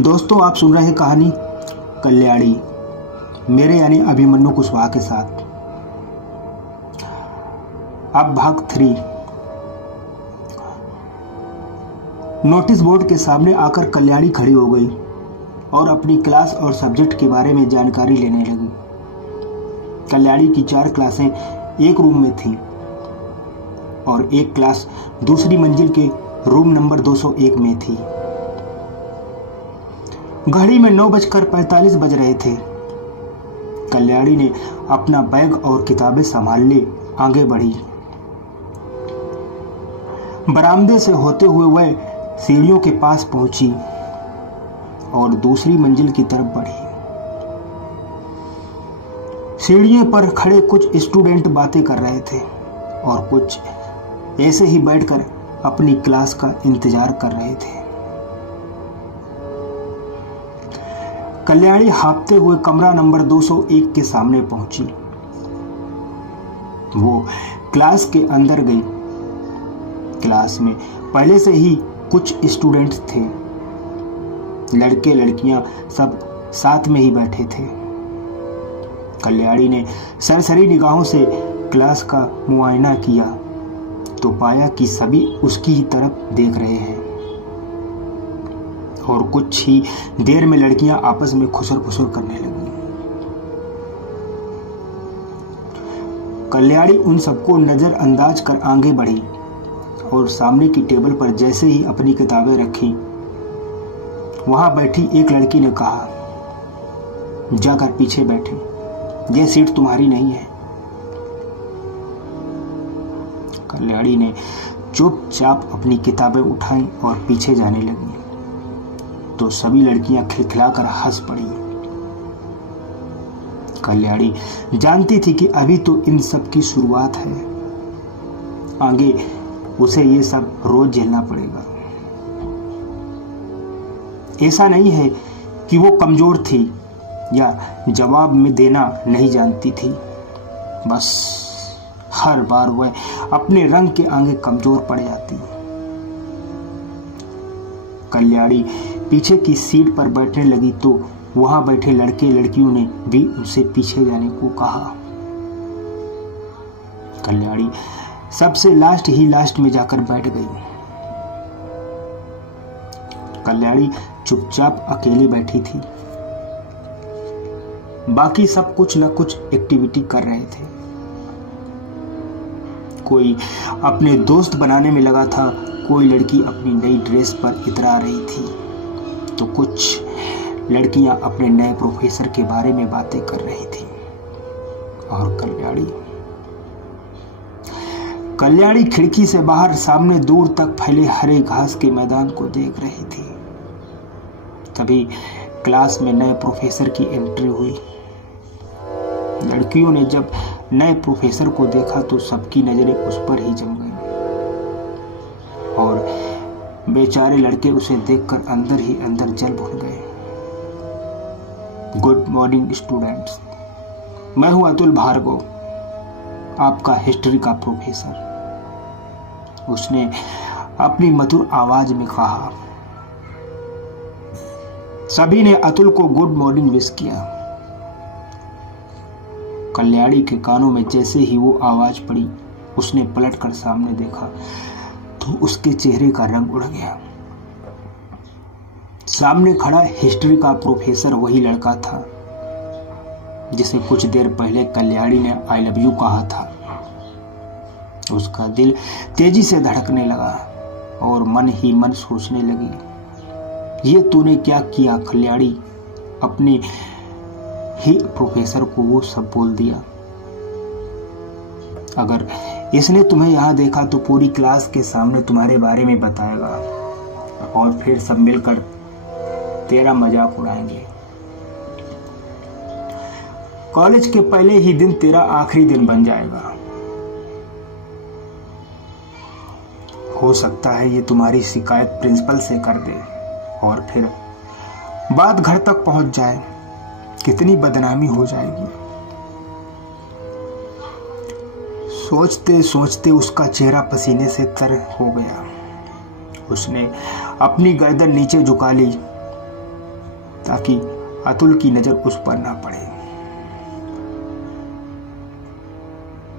दोस्तों, आप सुन रहे हैं कहानी कल्याणी, मेरे यानी अभिमन्यु कुशवाहा के साथ। अब भाग 3। नोटिस बोर्ड के सामने आकर कल्याणी खड़ी हो गई और अपनी क्लास और सब्जेक्ट के बारे में जानकारी लेने लगी। कल्याणी की 4 क्लासें एक रूम में थी और एक क्लास दूसरी मंजिल के रूम नंबर 201 में थी। घड़ी में 9:45 बज रहे थे। कल्याणी ने अपना बैग और किताबें संभालने आगे बढ़ी। बरामदे से होते हुए वह सीढ़ियों के पास पहुंची और दूसरी मंजिल की तरफ बढ़ी। सीढ़ियों पर खड़े कुछ स्टूडेंट बातें कर रहे थे और कुछ ऐसे ही बैठकर अपनी क्लास का इंतजार कर रहे थे। कल्याणी हाँफते हुए कमरा नंबर 201 के सामने पहुंची। वो क्लास के अंदर गई। क्लास में पहले से ही कुछ स्टूडेंट थे। लड़के लड़कियां सब साथ में ही बैठे थे। कल्याणी ने सरसरी निगाहों से क्लास का मुआयना किया तो पाया कि सभी उसकी ही तरफ देख रहे हैं और कुछ ही देर में लड़कियां आपस में खुसर फुसर करने लगी। कल्याणी उन सबको नजरअंदाज कर आगे बढ़ी और सामने की टेबल पर जैसे ही अपनी किताबें रखी, वहां बैठी एक लड़की ने कहा, जाकर पीछे बैठे, यह सीट तुम्हारी नहीं है। कल्याणी ने चुपचाप अपनी किताबें उठाई और पीछे जाने लगी तो सभी लड़कियां खिलखिलाकर हंस पड़ी। कल्याणी जानती थी कि अभी तो इन सब की शुरुआत है, आगे उसे ये सब रोज झेलना पड़ेगा। ऐसा नहीं है कि वो कमजोर थी या जवाब में देना नहीं जानती थी, बस हर बार वह अपने रंग के आगे कमजोर पड़ जाती। कल्याणी पीछे की सीट पर बैठने लगी तो वहां बैठे लड़के लड़कियों ने भी उनसे पीछे जाने को कहा। कल्याणी सबसे लास्ट में जाकर बैठ गई। कल्याणी चुपचाप अकेले बैठी थी। बाकी सब कुछ न कुछ एक्टिविटी कर रहे थे। कोई अपने दोस्त बनाने में लगा था, कोई लड़की अपनी नई ड्रेस पर इतरा रही थी तो कुछ लड़कियां अपने नए प्रोफेसर के बारे में बातें कर रही थी। और कल्याणी खिड़की से बाहर सामने दूर तक फैले हरे घास के मैदान को देख रही थी। तभी क्लास में नए प्रोफेसर की एंट्री हुई। लड़कियों ने जब नए प्रोफेसर को देखा तो सबकी नजरें उस पर ही जम गई और बेचारे लड़के उसे देखकर अंदर ही अंदर जल भुन गए। गुड मॉर्निंग स्टूडेंट्स, मैं हूं अतुल भार्गव, आपका हिस्ट्री का प्रोफेसर, उसने अपनी मधुर आवाज में कहा। सभी ने अतुल को गुड मॉर्निंग विश किया। कल्याणी के कानों में जैसे ही वो आवाज पड़ी, उसने पलटकर सामने देखा तो उसके चेहरे का रंग उड़ गया। सामने खड़ा हिस्ट्री का प्रोफेसर वही लड़का था जिसे कुछ देर पहले कल्याणी ने आई लव यू कहा था। उसका दिल तेजी से धड़कने लगा और मन ही मन सोचने लगी, ये तूने क्या किया कल्याणी? अपने ही प्रोफेसर को वो सब बोल दिया। अगर इसने तुम्हें यहां देखा तो पूरी क्लास के सामने तुम्हारे बारे में बताएगा और फिर सब मिलकर तेरा मजाक उड़ाएंगे। कॉलेज के पहले ही दिन तेरा आखिरी दिन बन जाएगा। हो सकता है ये तुम्हारी शिकायत प्रिंसिपल से कर दे और फिर बात घर तक पहुंच जाए। कितनी बदनामी हो जाएगी। सोचते सोचते उसका चेहरा पसीने से तर हो गया। उसने अपनी गर्दन नीचे झुका ली ताकि अतुल की नजर उस पर ना पड़े।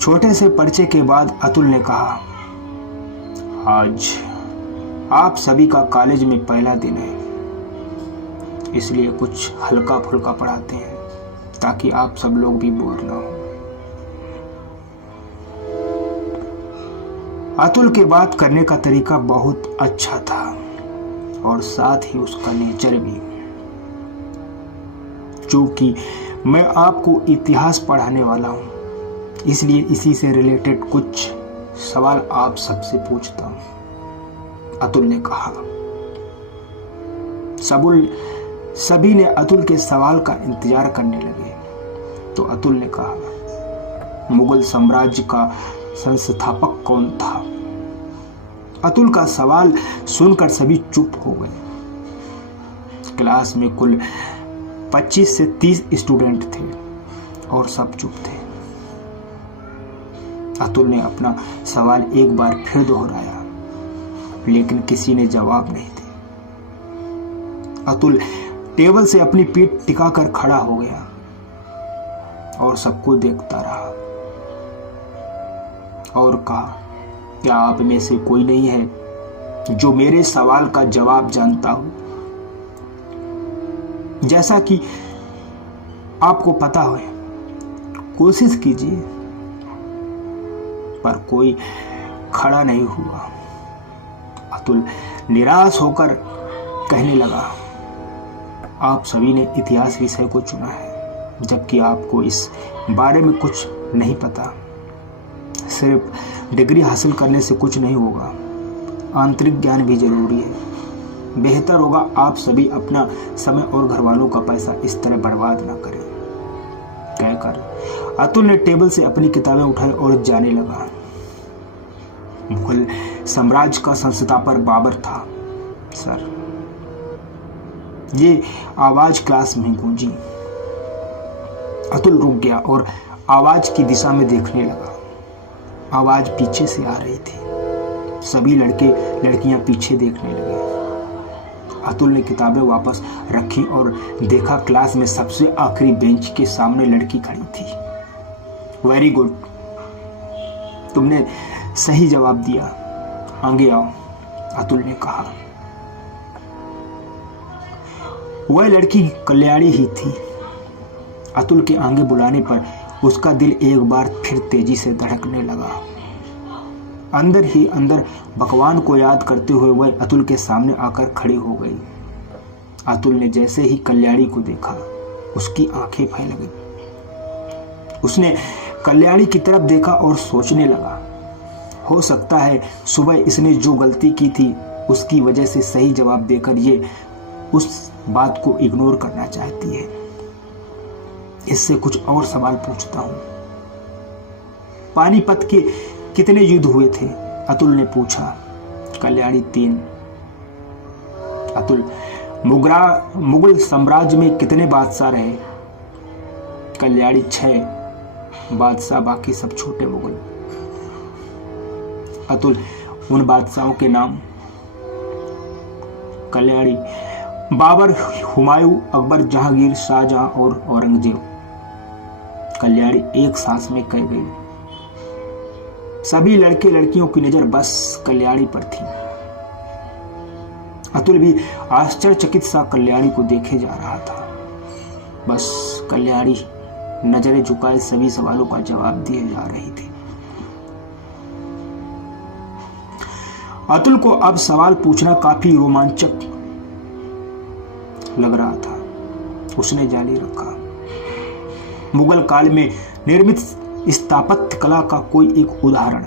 छोटे से पर्चे के बाद अतुल ने कहा, आज आप सभी का कॉलेज में पहला दिन है, इसलिए कुछ हल्का फुल्का पढ़ाते हैं ताकि आप सब लोग भी बोर ना हो। अतुल के बात करने का तरीका बहुत अच्छा था और साथ ही उसका नेचर भी। चूंकि मैं आपको इतिहास पढ़ाने वाला हूं, इसलिए इसी से रिलेटेड कुछ सवाल आप सबसे पूछता हूं, अतुल ने कहा। सभी ने अतुल के सवाल का इंतजार करने लगे तो अतुल ने कहा, मुगल साम्राज्य का संस्थापक कौन था? अतुल का सवाल सुनकर सभी चुप हो गए। क्लास में कुल 25 से 30 स्टूडेंट थे और सब चुप थे। अतुल ने अपना सवाल एक बार फिर दोहराया, लेकिन किसी ने जवाब नहीं दिया। अतुल टेबल से अपनी पीठ टिकाकर खड़ा हो गया और सबको देखता रहा और कहा, क्या आप में से कोई नहीं है जो मेरे सवाल का जवाब जानता हो? जैसा कि आपको पता हो, कोशिश कीजिए। पर कोई खड़ा नहीं हुआ। अतुल निराश होकर कहने लगा, आप सभी ने इतिहास विषय को चुना है, जबकि आपको इस बारे में कुछ नहीं पता। सिर्फ डिग्री हासिल करने से कुछ नहीं होगा, आंतरिक ज्ञान भी जरूरी है। बेहतर होगा आप सभी अपना समय और घर वालों का पैसा इस तरह बर्बाद ना करें। कहकर अतुल ने टेबल से अपनी किताबें उठाई और जाने लगा। मुगल साम्राज्य का संस्थापक बाबर था, सर। ये आवाज क्लास में गूंजी। अतुल रुक गया और आवाज की दिशा में देखने लगा। आवाज पीछे से आ रही थी। सभी लड़के लड़कियां पीछे देखने लगे। अतुल ने किताबें वापस रखी और देखा क्लास में सबसे आखिरी बेंच के सामने लड़की खड़ी थी। वेरी गुड, तुमने सही जवाब दिया, आगे आओ, अतुल ने कहा। वह लड़की कल्याणी ही थी। अतुल के आगे बुलाने पर उसका दिल एक बार फिर तेजी से धड़कने लगा। अंदर ही अंदर भगवान को याद करते हुए वह अतुल के सामने आकर खड़ी हो गई। अतुल ने जैसे ही कल्याणी को देखा, उसकी आंखें फैल गई। उसने कल्याणी की तरफ देखा और सोचने लगा, हो सकता है सुबह इसने जो गलती की थी उसकी वजह से सही जवाब देकर ये उस बात को इग्नोर करना चाहती है। इससे कुछ और सवाल पूछता हूं। पानीपत के कितने युद्ध हुए थे? अतुल ने पूछा। कल्याणी 3। अतुल, मुगल साम्राज्य में कितने बादशाह रहे? कल्याणी 6 बादशाह, बाकी सब छोटे मुगल। अतुल, उन बादशाहों के नाम? कल्याणी, बाबर, हुमायूं, अकबर, जहांगीर, शाहजहां और औरंगजेब। कल्याणी एक सांस में कह गई। सभी लड़के लड़कियों की नजर बस कल्याणी पर थी। अतुल भी आश्चर्यचकित सा कल्याणी को देखे जा रहा था। बस कल्याणी नजरें झुकाए सभी सवालों का जवाब दिए जा रही थी। अतुल को अब सवाल पूछना काफी रोमांचक लग रहा था। उसने जारी रखा, मुगल काल में निर्मित स्थापत्य कला का कोई एक उदाहरण?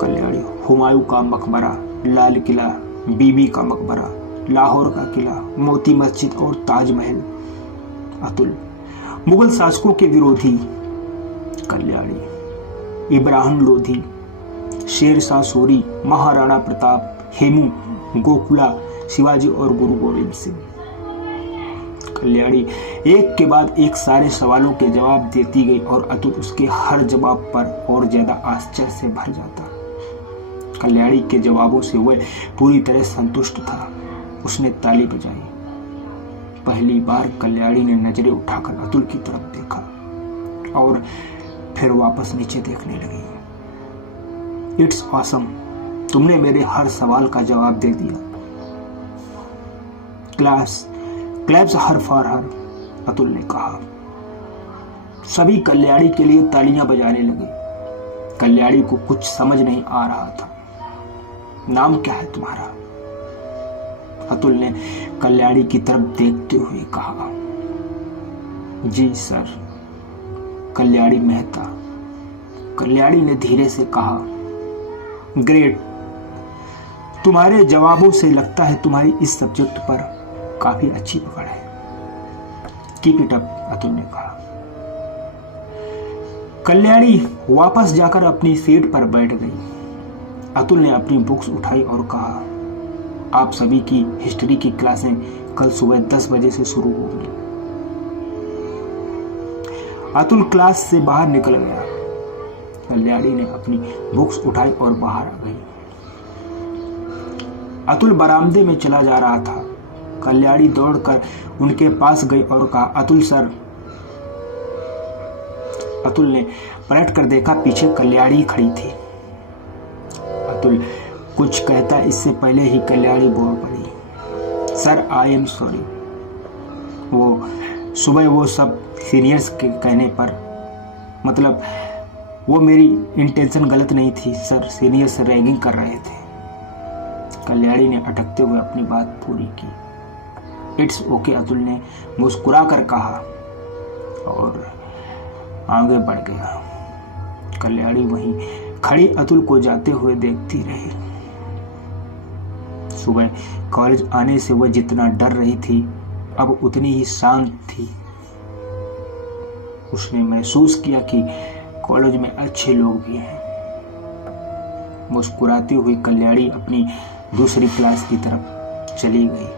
कल्याणी, हुमायूं का मकबरा, लाल किला, बीबी का मकबरा, लाहौर का किला, मोती मस्जिद और ताजमहल। अतुल, मुगल शासकों के विरोधी? कल्याणी, इब्राहिम लोधी, शेर शाह सूरी, महाराणा प्रताप, हेमू, गोकुला, शिवाजी और गुरु गोविंद सिंह। कल्याणी एक के बाद एक सारे सवालों के जवाब देती गई और अतुल उसके हर जवाब पर और ज्यादा आश्चर्य से भर जाता। कल्याणी के जवाबों से वह पूरी तरह संतुष्ट था। उसने ताली बजाई। पहली बार कल्याणी ने नजरें उठाकर अतुल की तरफ देखा और फिर वापस नीचे देखने लगी। इट्स ऑसम, तुमने मेरे हर सवाल का जवाब दे दिया। Claps her for her, Atul ने कहा। सभी कल्याणी के लिए तालियां बजाने लगे। कल्याणी को कुछ समझ नहीं आ रहा था। नाम क्या है तुम्हारा? अतुल ने कल्याणी की तरफ देखते हुए कहा। जी सर, कल्याणी मेहता, कल्याणी ने धीरे से कहा। ग्रेट, तुम्हारे जवाबों से लगता है तुम्हारी इस सब्जेक्ट पर काफी अच्छी पकड़ है। कीप इट अप, अतुल ने कहा। कल्याणी वापस जाकर अपनी सीट पर बैठ गई। अतुल ने अपनी बुक्स उठाई और कहा, आप सभी की हिस्ट्री की क्लासें कल सुबह 10 बजे से शुरू होंगी। अतुल क्लास से बाहर निकल गया। कल्याणी ने अपनी बुक्स उठाई और बाहर आ गई। अतुल बरामदे में चला जा रहा था। कल्याणी दौड़कर उनके पास गई और कहा, अतुल सर। अतुल ने पलटकर देखा, पीछे कल्याणी खड़ी थी। अतुल कुछ कहता इससे पहले ही कल्याणी बोल पड़ी, सर आई एम सॉरी। वो सुबह वो सब सीनियर्स के कहने पर, मतलब वो मेरी इंटेंशन गलत नहीं थी सर, सीनियर्स रैगिंग कर रहे थे। कल्याणी ने अटकते हुए अपनी बात पूरी की। इट्स ओके, अतुल ने मुस्कुरा कर कहा और आगे बढ़ गया। कल्याणी वहीं खड़ी अतुल को जाते हुए देखती रही। सुबह कॉलेज आने से वह जितना डर रही थी, अब उतनी ही शांत थी। उसने महसूस किया कि कॉलेज में अच्छे लोग भी हैं। मुस्कुराती हुई कल्याणी अपनी दूसरी क्लास की तरफ चली गई।